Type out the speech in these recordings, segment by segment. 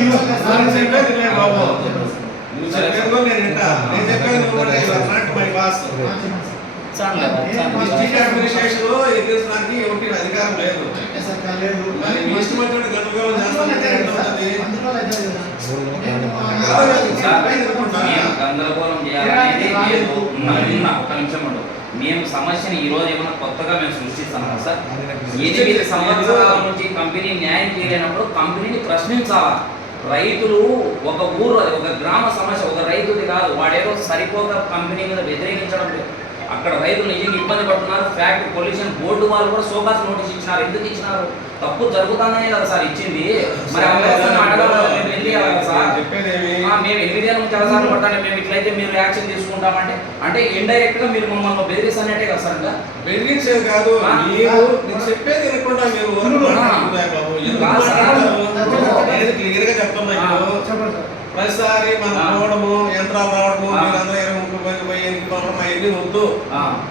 నేను చెప్పేది లే బాబు. నువ్వు చెప్పేది కూడా నేను వింటా. నేను చెప్పేది నువ్వు కూడా are not my boss. District administration ఎదిరించడానికి ఎవరికి అధికారం లేదు. మరి మీ ఇష్టం వచ్చినట్టు గందరగోళం మేము సమస్యని ఈ రోజు ఏమైనా కొత్తగా మేము సృష్టిస్తున్నాం సార్? ఎనిమిది సంవత్సరాల నుంచి కంపెనీ న్యాయం చేయలేనప్పుడు కంపెనీని ప్రశ్నించాలా? రైతులు ఒక ఊరు ఒక గ్రామ సమస్య ఒక రైతుది కాదు వాడేదో సరిపోక కంపెనీ మీద వ్యతిరేకించడం లేదు. అక్కడ రైతులు నిజంగా ఇబ్బంది పడుతున్నారు ఫ్యాక్టరీ పొల్యూషన్ బోర్డు వాళ్ళు కూడా సోకాస్ నోటీస్ ఇచ్చినారు. ఎందుకు ఇచ్చినారు? తప్పు జరుగుతుందనే కదా సార్ ఇచ్చింది. మరి మేము వెళ్ళి కదా సార్? పట్టాలి మేము ఇట్లయితే మీరు యాక్షన్ తీసుకుంటామంటే. అంటే ఇండైరెక్ట్గా మీరు మమ్మల్ని బెదిరిస్తానంటే కదా సార్ ఇంకా? బెదిరించేది కాదు చెప్పేది వినకుండా మీరు నేను క్లియర్గా చెప్తున్నా ఇప్పుడు ప్రతిసారి మనం. పోవడము యంత్రాలు రావడము ఆ. మీరందరూ ఇరవై ముప్పై మంది పోయి ఎనికి పోవడం అవన్నీ వద్దు.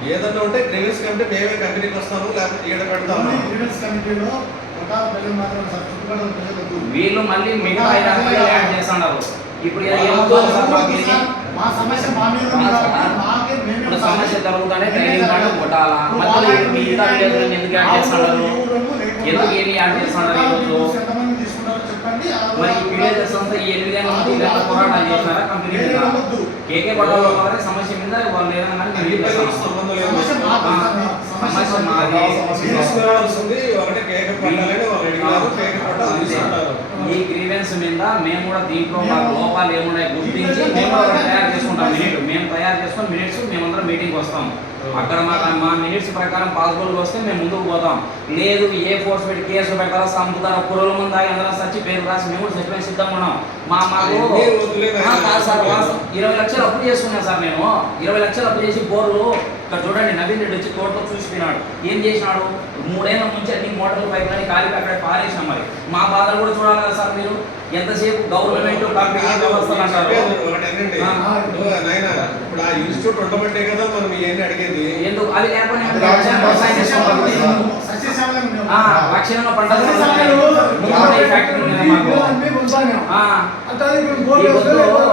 ఏదన్నా ఉంటే గ్రీవెన్స్ కమిటీ మేమే కంపెనీకి వస్తాము లేకపోతే ఈడ పెడతాము. వీళ్ళు మళ్ళీ మిగతా యాడ్ చేస్తున్నారు. ఇప్పుడు? మా సమస్య మా మీద ఇప్పుడు సమస్య జరుగుతుంటే ట్రైనింగ్ కార్డు కొట్టాలా? మళ్ళీ మిగతా విలేజ్లను ఎందుకు యాడ్ చేస్తున్నారు? ఎందుకు ఏమి యాడ్ చేస్తున్నారు ఈరోజు? మరి ఈ విలేజెస్ అంతా ఈ ఎనిమిది ఏళ్ళ నుంచి ఇలా పోరాటాలు చేసినారా? కంపెనీ మీద కేకే పట్టాల వారి సమస్య మీద వాళ్ళు ఏదైనా సమస్య మాకు ఆ, సమస్య మాది. తీసుకురావాల్సింది ఒకటి కేక పట్టాలని వాళ్ళు అడిగినారు. కేక పట్టాలు తీసుకుంటారు ఈ గ్రీవెన్స్ మీద మేము కూడా దీంట్లో మా లోపాలు ఏమున్నాయి గుర్తించి మేము తయారు చేసుకుంటాం. మినిట్ మేము తయారు చేసుకుని మినిట్స్ మేమందరం మీటింగ్ వస్తాం. అక్కడ మా మా మినిట్స్ ప్రకారం పాసిబుల్ వస్తే మేము ముందుకు పోతాం. లేదు ఏ ఫోర్స్ పెట్టి కేసు పెట్టాలా చంపుతారా పురుగుల ముందు ఆగి అందరం సచ్చి పేరు రాసి మేము సెటిల్మెంట్ సిద్ధంగా ఉన్నాం. మా మాకు సార్. ఇరవై లక్షలు అప్పు చేసుకున్నా సార్ నేను. ఇరవై లక్షలు అప్పు చేసి బోర్లు ఇక్కడ చూడండి నవీన్ రెడ్డి వచ్చి తోటలో చూసిపోయినాడు. ఏం చేసినాడు? మూడేళ్ళ నుంచి అన్ని మోటార్లు పైపులని కాలి అక్కడ పారేసినాం మరి. మా బాధలు కూడా చూడాలి కదా సార్ మీరు? ఎంతసేపు గవర్నమెంట్ కంపెనీ వ్యవస్థలు అంటారు? ఒకటి ఏంటంటే, ఆ. నువ్వు నాయనా, ఇప్పుడు ఆ ఇన్స్టిట్యూట్ కదా మనం ఇవన్నీ అడిగేది. ఎందుకు? అది లేకపోతే పంటలు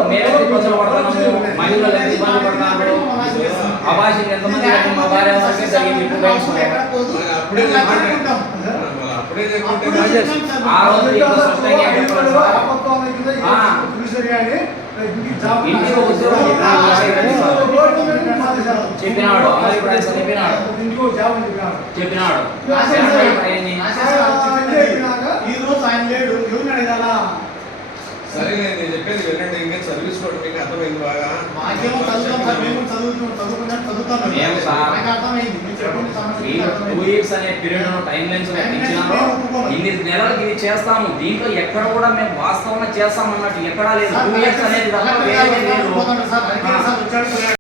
మేము ఎంత ఇబ్బందులు పడుతున్నాము మహిళలు ఎంత ఇబ్బంది పడుతున్నారు అభాషిక ఎంతమంది భార్య జరిగింది. చెప్పినాడు. ఈ రోజు ఆయన లేడు. ఎవరిని అడగాల? సరే నేను చెప్పేది వినండి. ఇంకా సర్వీస్ కూడా మీకు అర్థమైంది బాగా. మాకేమో చదువుతాం సార్. మేము చదువుతాం చదువుకున్నాం చదువుతాం. అర్థమైంది. మీరు టూ అర్థమైంది. వీక్స్ అనే పీరియడ్ టైం లైన్స్ ఇచ్చినారు ఇన్ని నెలలకు ఇది చేస్తాము. దీంట్లో ఎక్కడ కూడా మేము వాస్తవంగా చేస్తాం అన్నట్టు ఎక్కడా లేదు. టూ ఇయర్స్ అనేది తప్ప కలెక్టర్ వేరే గారు లేదు.